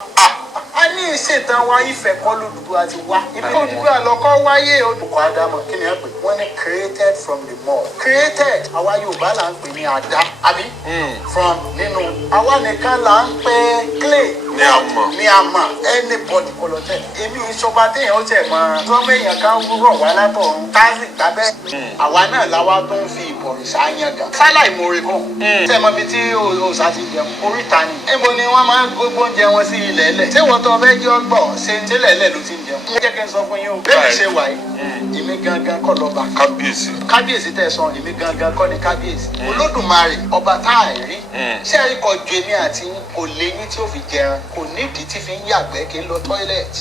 A ní ìṣètàn wa Ifẹ̀ kọ́ l'Oduduwa ti wá. Ibi Oduduwa lọ́kọ́ wáyé olùkọ́ Ádámọ̀ kí ni ẹ pè? Wọ́n ní created from the mud. Created àwa Yorùbá là ń pè ní àdá. Àbí? From nínú àwa nìkan là ń pè clay. Ní àmà anybody kò lọ tẹ̀. Èmi ìṣọba téèyàn ó tẹ̀ mọ́. Tọ́mọ èèyàn kan rọ̀ wá látọ̀run. Káàsì gbábẹ́. Àwa náà làwa tó ń fi ìbọ̀rìṣà yan gan. Sáláì mòrè kan. Tẹ́ mọ ibi tí òòṣà ti jẹun. Oríta ni. Níbo ni wọ́n máa ń gbogbo oúnjẹ wọn sí ilẹ̀ ẹlẹ̀? Ṣé wọ́n tọ́ fẹ́ jẹ́ ọgbọ̀n ṣe ń tẹ́lẹ̀ ẹlẹ̀ ló ti ń jẹun? Ẹ jẹ́ kí n sọ fún yín o. Bẹ́ẹ̀ ṣe wà yìí. Èmi gangan kọ́ lọ́ba. Kábíyèsí. Kábíyèsí tẹ̀ sọ èmi gangan kọ́ ni kábíyèsí. Olódùmarè ọba tá à rí. Ṣé ẹ rí kọjú èmi àti kò léyìn tí ó fi jẹran? Kò nídìí tí fi ń yàgbẹ́ kí n lọ toilet.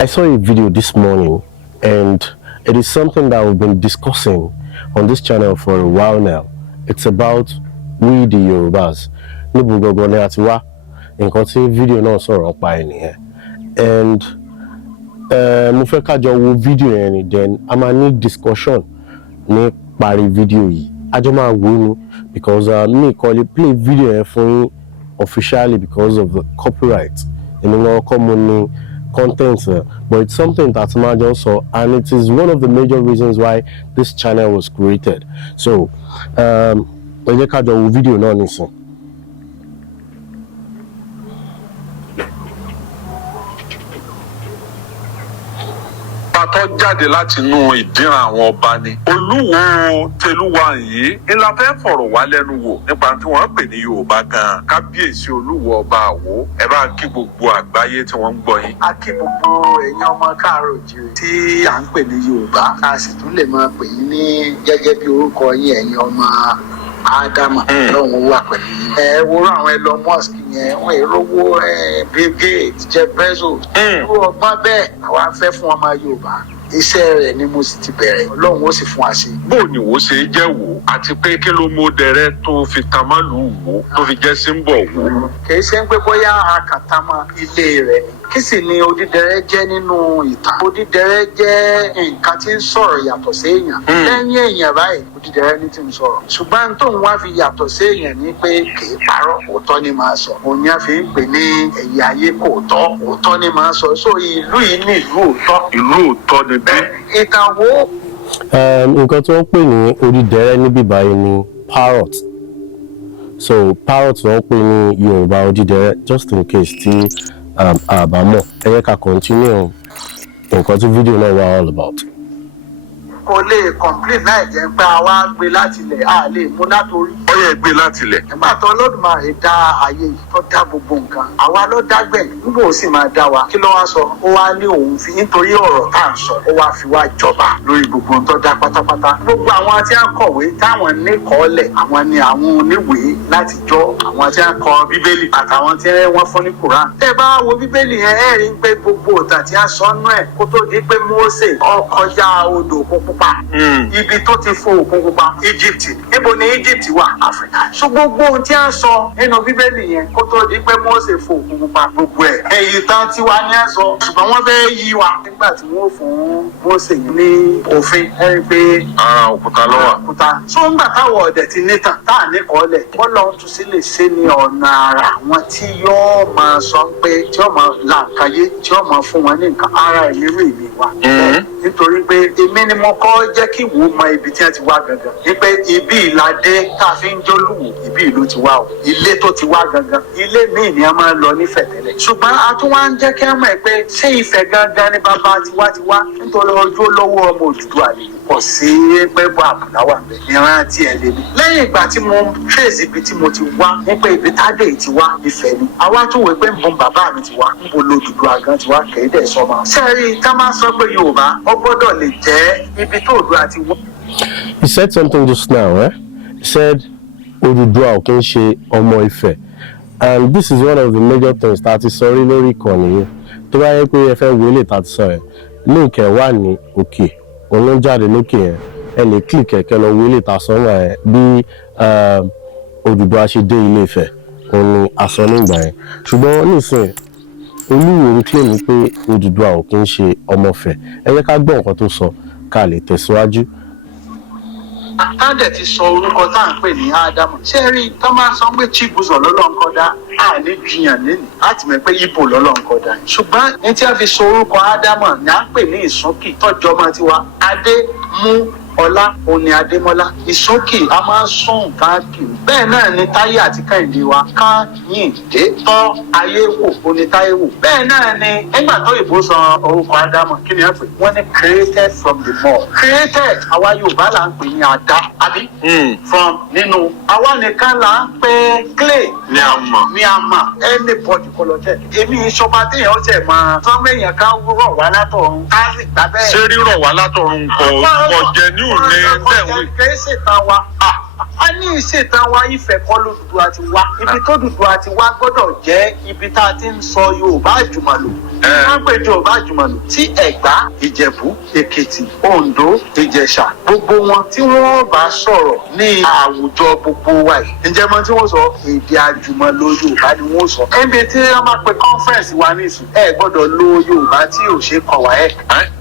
I saw a video this morning and it is something that we've been discussing on this channel for a while now. It's about we the Yorubas. Níbo gangan ni a ti wá? Nǹkan tí fídíò náà sọ̀rọ̀ pa ẹnìyẹn. And mo fẹ́ ká jọ wo fídíò yẹn ni then a máa ní discussion ní parí fídíò yìí. A jọ máa wò ni because mi kò lè play fídíò yẹn fún yín officially because of the copyright. Èmi náà kọ́ mo ní content but it's something that máa jọ sọ and it is one of the major reasons why this channel was created. So ẹ jẹ́ ká jọ wo fídíò náà nísìn. Tó jáde láti inú ìdíran àwọn ọba ni Olúwo tẹlúwa yìí ńlá fẹ́ fọ̀rọ̀ wá lẹ́nu wò nípa tí wọ́n pè ní Yorùbá gan kábíyèsí Olúwo ọba Àwó ẹ bá kí gbogbo àgbáyé tí wọ́n ń gbọ́ yín. A kí gbogbo ẹ̀yin ọmọ káàárọ̀ oòjíire tí à ń pè ní Yorùbá a sì tún lè máa pè yín ní gẹ́gẹ́ bí orúkọ yín ẹ̀yin ọmọ Ádámọ̀ lọ́hùn wà pẹ̀lú yín. Ẹ wúrọ̀ àwọn Elon Musk yẹn wọ́n èrówó Bill Gates Jeff Bezos. Irú ọgbọ́n bẹ́ẹ̀ àwa fẹ́ fún ọmọ Yorùbá. Iṣẹ́ rẹ̀ ni mo sì ti bẹ̀rẹ̀ Ọlọ́run ó sì fún wa ṣe. Bó ni wò ṣe jẹ́ wò àti pé kí ló mú dẹrẹ́ tó fi tamálù wò tó fi jẹ́ símbọ̀ wò. Kì í ṣe ń pé bóyá àkàtàmọ́ ilé rẹ̀ ni. Kí sì ni odídẹrẹ́ jẹ́ nínú ìtàn? Odídẹrẹ́ jẹ́ nǹkan tí ń sọ̀rọ̀ yàtọ̀ sí èèyàn. Lẹ́yìn èèyàn báyìí odídẹrẹ́ ní ti ń sọ̀rọ̀. Ṣùgbọ́n tó ń wá fi yàtọ̀ sí èèyàn ni pé kì í parọ́ òótọ́ ni máa sọ. Òun ni a fi ń pè ní ẹ̀yà ayé kò tọ́ òótọ́ ni máa sọ. So ìlú yìí ní ìlú òótọ́. Ìlú òótọ́ ni bí. Ìtàn wo? Nǹkan tí wọ́n pè ní odídẹrẹ́ níbí báyìí ni parrot. So parrot wọ́n pè ní Yorùbá odídẹrẹ́ just in case tí àbámọ̀ ẹ yẹ ká continue nǹkan tí fídíò náà wà all about. Kò lè complete láì jẹ́ pé a wá gbé láti ilẹ̀ a lè mú látòrí. Ó yẹ gbé láti ilẹ̀. Nígbà tó Olódùmarè dá ayé yìí tó dá gbogbo nǹkan àwa ló dágbẹ̀ nígbà ó sì máa dá wa kí ló wá sọ ó wá ní òun fi nítorí ọ̀rọ̀ tá à ń sọ ó wá fi wá jọba lórí gbogbo ohun tó dá pátápátá. Gbogbo àwọn tí wọ́n kọ̀wé táwọn ní kọ́ọ̀lẹ̀ àwọn ni àwọn oníwèé láti jọ àwọn tí wọ́n kọ Bíbélì àtàwọn tí wọ́n fún ní Kùránì. Tẹ́ bá wo Bíbélì yẹn ẹ rí pé gbogbo òtà tí wọ́n sọ nú ẹ̀ kó tó di pé Mósè ó kọjá odò Pupa. Ibi tó ti fo Òkun Pupa Egypt. Níbo ni Egypt wà? Africa. So gbogbo ohun tí a sọ nínú Bíbélì yẹn kó tó di pé Mósè fo Òkun Pupa gbogbo ẹ̀. Èyí tán tí wàá ní ẹ sọ ṣùgbọ́n wọ́n fẹ́ yí wa. Nígbà tí wọ́n fún Mósè ní òfin ẹ rí pé ara òkúta ló wà. Òkúta. So ńgbà táwọn ọ̀dẹ̀ ti ní tàn tá à ní kọ́lẹ̀ wọ́n lọ tún sí lè ṣe ní ọ̀nà ara wọn tí yóò máa sọ pé tí yóò máa la nǹkan yé tí yóò máa fún wọn ní nǹkan ara ìlérò ìmí wa. Nítorí pé èmi ni mo kọ́ jẹ́ kí wò ó mọ ibi tí wọ́n ti wá gangan. Wípé ibi ìlàdé tá a fi ń jólùwò ibi ìlú ti wá o. Ilé tó ti wá gangan. Ilé míì ni a máa ń lọ nífẹ̀ẹ́ tẹ́lẹ̀. Ṣùgbọ́n a tún wá ń jẹ́ kí wọ́n mọ̀ pé ṣé Ifẹ̀ gangan ni bàbá tiwa ti wá nítorí ọjọ́ lọ́wọ́ ọmọ Oduduwa ni. Kò sí pé bọ́ àbùdá wà bẹ́ẹ̀. Ìran tí ẹ lé mi. Lẹ́yìn ìgbà tí mo trace ibi tí mo ti wá nípa ibi tádé ti wá Ifẹ̀ ni. Àwa tún wò pé nbọn bàbá mi ti wá nbọn l'Oduduwa gan ti wá kéde sọmọ. Sẹ́ẹ̀rì tá máa sọ pé Yorùbá ó gbọ́dọ̀ lè jẹ́ ibi tó Oòduà ti wá. He said something just now, eh? He said Oduduwa ò kí ń ṣe ọmọ Ifẹ̀. And this is one of the major things that is sorry lórí ìkànnì yìí. Tó bá yẹ pé ẹ fẹ́ wọlé tàti sọ ẹ̀ link ẹ̀ wà ní òkè òun ló jáde lókè yẹn ẹ lè click kẹ̀kẹ́ lọ wọlé tà sọ́nà ẹ̀ bí Oduduwa ṣe dé Ile-Ife òun ni àsọ nígbà yẹn. Ṣùgbọ́n nísìnyí Olúwo ń claim pé Oduduwa ò kí ń ṣe ọmọ Ifẹ̀. Ẹ jẹ́ ká gbọ́ nǹkan tó sọ ká lè tẹ̀síwájú. táǹdẹ̀ ti sọ orúkọ tá à ń pè ní ádámù ṣé rí tó máa sọ pé chibuzọ lọ́lọ́nkọ́dá àní jiyàn lẹ́nu láti mọ̀ pé ibo lọ́lọ́nkọ́dá ṣùgbọ́n ní tí a fi sọ orúkọ ádámù ní à ń pè ní ìsúnkì tọ́jọ́ máa ti wá adé mú ọlá òní adémọlá ìsúnkì a máa ń sún káàkiri bẹ́ẹ̀ náà ni táyé àti kẹ́hìndé wa káyìndé tọ́ ayé wò òní táyé wò bẹ́ẹ̀ náà ni nígbà tó ìbò sọ orúkọ ádámù kí ni wọ́n pè wọ́n ní created from the mud created àwa yorùbá là ń pè ní adá àbí from nínú àwa nìkan là ń pè clay ní àmà anybody kò lọ jẹ èmi ìṣọba téèyàn ó tẹ̀ máa tán mẹ́yìn ká rọ̀ wá látọ̀run ká sì gbà bẹ́ẹ̀. ṣé rírọ̀ wá látọ̀run kò jẹ́ ní òní tẹ̀wé. kì í ṣètàn wa a ní ìṣètàn wa Ifẹ̀ kọ́ l'Odùduwà ti wá ibi tó Odùduwà ti wá gbọ́dọ̀ jẹ́ ibi tá a ti ń sọ Yorùbá àjùmọ̀lò wọ́n pè Yorùbá àjùmọ̀lò tí Ẹ̀gbá Ìjẹ̀bú Èkìtì Oǹdó Ìjẹ̀ṣà gbogbo wọn tí wọ́n bá sọ̀rọ̀ ní àwùjọ gbogbo wa yìí ǹjẹ́ mọ̀ tí wọ́n sọ èdè àjùmọ̀lò Yorùbá ni wọ́n sọ ẹnbí tí wọ́n máa pe conference wa ní ìsìn ẹ gbọ́dọ̀ lo Yorùbá tí ò ṣe kọ̀ wá ẹ̀.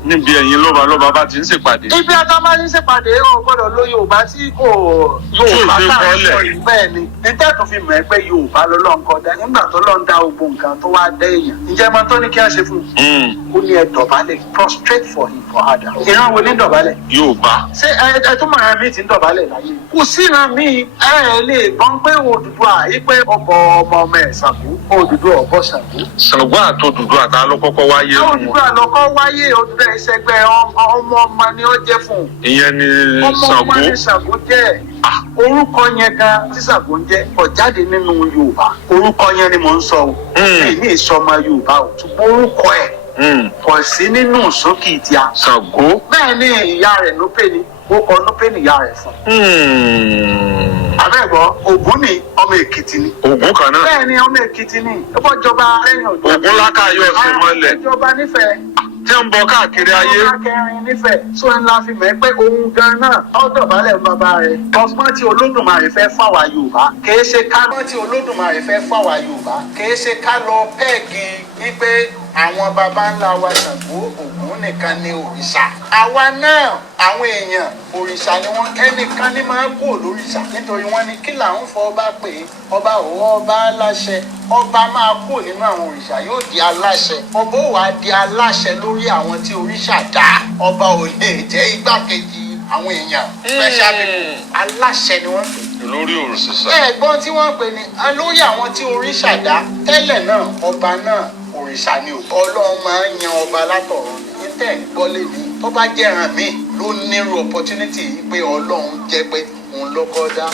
níbi ẹ̀yin lọ́balọ́ba bá ti ń ṣèpàdé. ibi àtàwọn ti ń ṣèpàdé ò gbọ́dọ̀ lo Yorùbá tí kò Yorùbá tá à ń sọ yìí bẹ́ẹ̀ ni níta tó fi mọ̀ ẹ́ pé Yorùbá lọ́lọ́nkọ́dá nígbà tó lọ́n dá gbogbo nǹkan tó wá dé èèyàn ǹjẹ́ mọ̀ tó ní kí á ṣe fún un ó ní ẹ dọ̀bálẹ̀ prostrate for him for Adam. ìran wo ní dọ̀bálẹ̀. Yorùbá. ṣé ẹ tó mọ̀ ara mi ti ń dọ̀bálẹ̀ láyé. kò sí ìran mi ẹ lè gbọ́n pé Odùduwà yìí pé ọbọ̀ ọmọ ẹ̀ Ṣàngó Odùduwà ọbọ̀ Ṣàngó. Ṣàngó àti Odùduwà àtà ló kọ́kọ́ wáyé. Odùduwà lọ́kọ́ wáyé Odùduwà ìṣẹ̀gbẹ́ ọmọ ni ó jẹ́ fún un. ìyẹn ni Ṣàngó. ọmọ ni Ṣàngó jẹ́ orúkọ yẹn gan tí Ṣàngó ń jẹ́ kò jáde nínú Yorùbá orúkọ yẹn ni mò ń sọ o ní ìsọmọ Yorùbá o ṣùgbọ́n orúkọ ẹ̀ kò sí nínú sókè tí a. Ṣàngó. bẹ́ẹ̀ ni ìyá rẹ̀ ló pè ní ó kọ ló pè ní ìyá rẹ̀ fún. àbẹ́ẹ̀gbọ́ Ògún ni ọmọ Èkìtì ni. Ògún kan náà. bẹ́ẹ̀ ni ọmọ Èkìtì ni ó bọ́ jọba lẹ́yìn ọjọ́. Ògún lákàyọ̀ sí mọ́lẹ̀. ìjọba nífẹ̀ẹ́. tí ń bọ káàkiri ayé. ọba kẹrin nífẹ̀ẹ́ tó ńlá fi mọ̀ pé òun gan náà ọ̀dọ̀bálẹ̀ bàbá rẹ̀ ọgbọ́n tí Olódùmarè fẹ́ fáwa Yorùbá kìí ṣe ká ọgbọ́n tí Olódùmarè fẹ́ fáwa Yorùbá kìí ṣe ká lọ pẹ́ẹ̀gì wípé àwọn baba ńlá wa Ṣàngó Ògún nìkan ni òrìṣà àwa náà àwọn èèyàn òrìṣà ni wọn ẹnìkan ní máa kú olórìṣà nítorí wọn ní kí là ń fọ ọba pé ọba òwò ọba aláṣẹ ọba máa kú nínú àwọn òrìṣà yóò di aláṣẹ ọba ò wá di aláṣẹ lórí àwọn tí òrìṣà dá ọba ò lè jẹ igbákejì àwọn èèyàn special people aláṣẹ ni wọ́n pè lórí òrìṣà. ẹ̀gbọ́n tí wọ́n pè ní lórí àwọn tí òrìṣà dá tẹ́lẹ̀ náà ọba náà òrìṣà ni Ọlọ́run máa ń yan ọba látọ̀run ní tẹ̀ gbọ́ lèmi tó bá jẹ́ ẹran mi ló nírú opportunity yìí pé Ọlọ́run jẹ́ pé òun ló kọ́ dá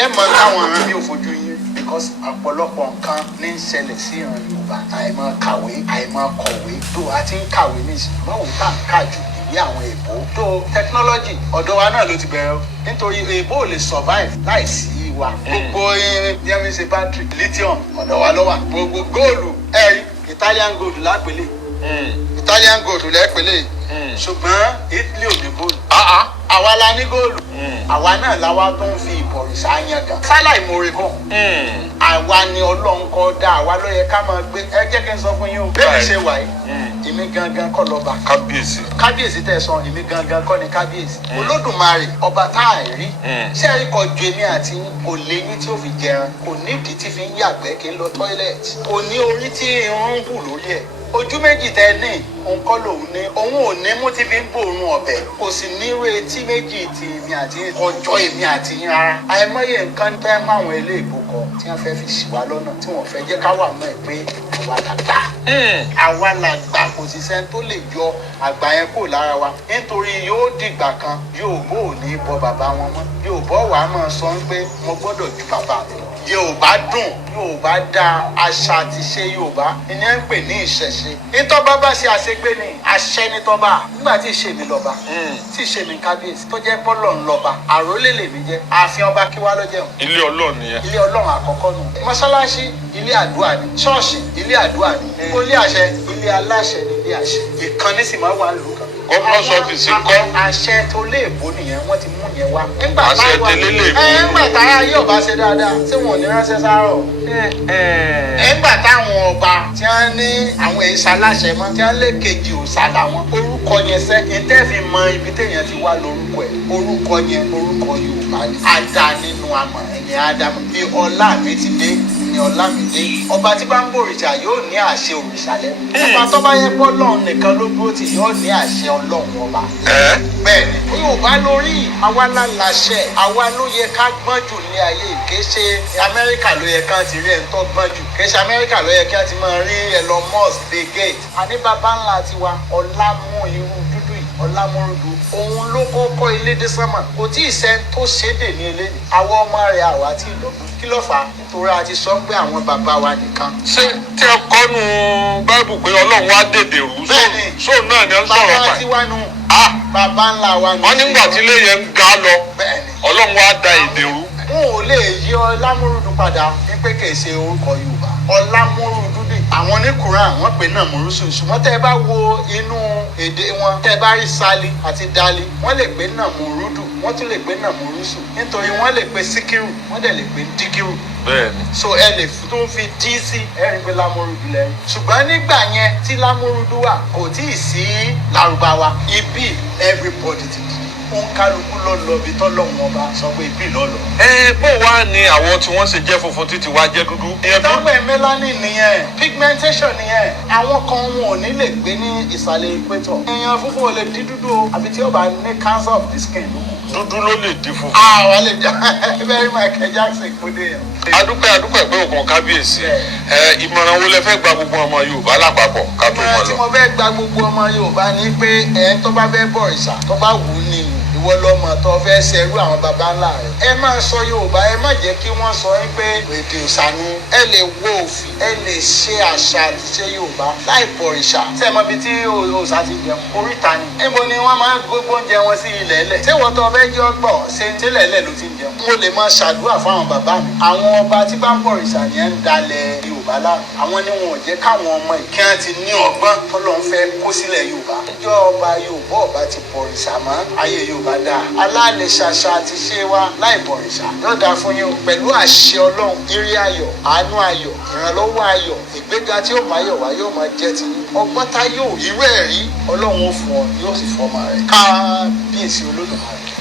ẹ mọ táwọn ẹran mi ò fojú yín because ọ̀pọ̀lọpọ̀ nǹkan ní ń ṣẹlẹ̀ sí ìran Yorùbá àìmọ̀ kàwé àìmọ̀ kọ̀wé tó a ti ń kàwé ní ìsìn báwo tá à ń kà jù ní àwọn èèbó tó technology ọ̀dọ̀ wa náà ló ti bẹ̀rẹ̀ o nítorí èèbó ò lè survive láìsí wa gbogbo irin yẹmi ṣe battery lithium ọ̀dọ̀ wa ló wà gbogbo góòlù ẹ̀rí Italian gold lápẹ̀lẹ̀ Italian gold lẹ́pẹ̀lẹ̀ ṣùgbọ́n Italy ò ní góòlù àwa la ní góòlù àwa náà làwa tó ń fi ìbọ̀rìṣà yan gan sálà ìmoore kọ àwa ni Ọlọ́run kọ́ dá àwa ló yẹ ká máa gbé ẹ jẹ́ kí n sọ fún yín o bẹ́ẹ̀ ṣe wà yìí èmi gangan kọ́ lọ́ba kábíyèsí tẹ̀ sọ èmi gangan kọ́ ni kábíyèsí Olódùmarè ọba tá à rí ṣé ẹ kọ ju èmi àti kò léyìn tí ó fi jẹran kò nídìí tí fi ń yàgbẹ́ kí n lọ tọ́ílẹ̀tì kò ní orí tí irun ń hù lórí ẹ̀ ojú méjì tẹ ní òun kọ́ lòun ní òun ò ní mú tí fi ń gbòòrùn ọ̀bẹ kò sì ní irú etí méjì tí èmi àti ọjọ́ èmi àti yín rárá àìmọye nǹkan tẹ́ mọ́ àwọn ilé ìbòkọ tí wọ́n fẹ́ fi ṣì wá lọ́nà tí wọ́n fẹ́ jẹ́ ká wà mọ́ ẹ̀ pé àwa la gbà àwa la gbà kò sì sẹ́ni tó lè yọ àgbà yẹn kò lára wa nítorí yóò dìgbà kan Yorùbá ò ní bọ bàbá wọn mọ́ Yorùbá wàá máa sọ pé mo gbọ́dọ̀ ju bàbá mi lọ Yorùbá dùn Yorùbá dá àṣà àti ṣe Yorùbá ìyẹn ń pè ní ìṣẹ̀ṣe ìtọ́ba bá ṣe àṣegbé ni àṣẹ ní tọ́ba nígbà tí ìṣe mi lọ́ba tí ìṣe mi kábíyèsí tó jẹ́ bọ́lọ̀ ń lọ́ba àrólé lèmi jẹ́ ààfin ọba kí wá ló jẹun. ilé Ọlọ́run nìyẹn. ilé Ọlọ́run àkọ́kọ́ nù. mọ́ṣáláṣí ilé àdúrà ni ṣọ́ọ̀ṣì ilé àdúrà ni ilé àṣẹ ilé aláṣẹ ni ilé àṣẹ ìkànnì sì máa wà lù kan. Governors office ńkọ́. àṣẹ tó léèbó nìyẹn wọ́n ti mú yẹn wá. àṣẹ tẹ̀lé léèbó. nígbà táyà yóò bá ṣe dáadáa tí wọn ò ní ránṣẹ́ sáárọ̀. nígbà táwọn ọba tí wọ́n ní àwọn àwọn èyí ṣaláṣẹ mọ́ tí wọ́n lé kejì òòṣà làwọn orúkọ yẹn sẹ́ ìtẹ́ fi mọ ibi téèyàn ti wá lórúkọ ẹ̀ orúkọ yẹn orúkọ Yorùbá ni ada nínú amọ̀ ẹni Ádámù bí ọlá mi ti dé ni ọlá mi dé ọba tí bá ń bòrìṣà yóò ní àṣẹ òrìṣà lẹ́nu ọba tó bá yẹ pé Ọlọ́run nìkan ló dúró tì yóò ní àṣẹ Ọlọ́run ọba bẹ́ẹ̀ ni Yorùbá lórí àwa láláṣẹ àwa ló yẹ ká gbọ́n jù ní ayé kì í ṣe Amẹ́ríkà ló yẹ ká ti rí ẹni tó gbọ́n jù kì í ṣe Amẹ́ríkà ló yẹ ká ti máa rí Elon Musk Bill Gates àní bàbá ńlá tiwa ọlá mú irú dúdú yìí ọlámúrúdú òun ló kọ́kọ́ ilé dé sánmà kò tí ì sẹ́ni tó ṣédè ní ilé ni àwọn ọmọ rẹ̀ àwa tí ì lọ́gbọ́n kí ló fà á nítorí a ti sọ pé àwọn bàbá wa nìkan. ṣé tí ẹ kọ́ nu báìbù pé Ọlọ́run wá dèdè rú sóun náà ni ó ń sọ̀rọ̀ pa bàbá tiwa nu bàbá ńlá wa nu. wọ́n nígbà tí ilé yẹn ń ga lọ Ọlọ́run wá da èdè rú. wọn ò lè yí ọlámúrúdú padà ní pé kì í ṣe orúkọ Yorùbá ọlámúrúdú dè àwọn ní Quran wọ́n pè náà múrúsù ṣùgbọ́n tẹ́ ẹ bá wo inú èdè wọn tẹ́ ẹ bá rí sálí àti dálí wọ́n lè pè náà múrúdù wọ́n tún lè pè náà múrúsù nítorí wọ́n lè pè síkírù wọ́n dẹ̀ lè pè díkírù. bẹ́ẹ̀ni. so ẹ lè tún fi dí sí ẹ̀rín pé lámúrúdú lẹ́yìn ṣùgbọ́n nígbà yẹn tí lámúrúdú wà kò tí ì sí lárúbáwá ibi everybody ti di òun kálukú lọ lọ bí tọ́lọ́hún ọba sọ pé ibi lọ lọ. bó wá ni àwọn tí wọ́n ṣe jẹ́ funfun títí wá jẹ́ dúdú. ìtọ́gbẹ̀ melanin nìyẹn pigmentation nìyẹn àwọn kan wọn ò ní lè gbé ní ìsàlẹ̀ equator. èèyàn funfun ò lè di dúdú o àbí tí ó bá ní cancer of the skin ló kù. dúdú ló lè di funfun. wà á lè jà bẹ́ẹ̀ Michael Jackson kó dé yẹn. adúpẹ́ pé òkun kábíyèsí ìmọ̀ràn wo lẹ fẹ́ gba gbogbo ọmọ Yorùbá lápapọ̀ ká tó mọ̀ lọ. ìmọ̀ràn tí mo fẹ́ gba gbogbo ọmọ Yorùbá ni pé ẹ̀ tó bá fẹ́ bọ̀rìṣà tó bá wù ú nínú ìwọ lọmọ tó fẹ́ ṣerú àwọn baba ńlá rẹ̀ ẹ máa sọ Yorùbá ẹ má jẹ́ kí wọ́n sọ yín pé èdè ìsànú ẹ lè wo òfin ẹ lè ṣe àṣà àti ṣe Yorùbá láì bọ̀rìṣà ṣé ẹ mọ ibi tí òòṣà ti jẹun oríta ni níbo ni wọ́n máa ń gbogbo oúnjẹ wọn sí ilẹ̀ ẹlẹ̀ ṣé wọ́n tó fẹ́ jẹ́ ọgbọ̀ ṣe ń tẹ́lẹ̀ ẹlẹ̀ ló ti ń jẹun mo lè máa ṣàdúrà fáwọn bàbá mi àwọn ọba tí bá ń bọ̀rìṣà yẹn ń dalẹ̀ Yorùbá láàmú àwọn ni wọn ò jẹ́ káwọn ọmọ ìkí wọn ti ní ọgbọ́n tó lọ́n fẹ́ kó sílẹ̀ Yorùbá ìjọ ọba Yorùbá ọba ti bọ̀rìṣà mọ́ ayé Yorùbá dáa aláàlẹ̀ ṣàṣà àti ṣe wa láì bọ̀rìṣà yóò dáa fún yín pẹ̀lú àṣẹ Ọlọ́run ire ayọ̀ àánú ayọ̀ ìrànlọ́wọ́ ayọ̀ ìgbéga tí ó máa yọ̀ wá yóò máa jẹ́ ti ọgbọ́n tá yóò irú ẹ̀ rí Ọlọ́run ó fún ọ yóò sì fọmọ rẹ̀ kábíyèsí Olódùmarè.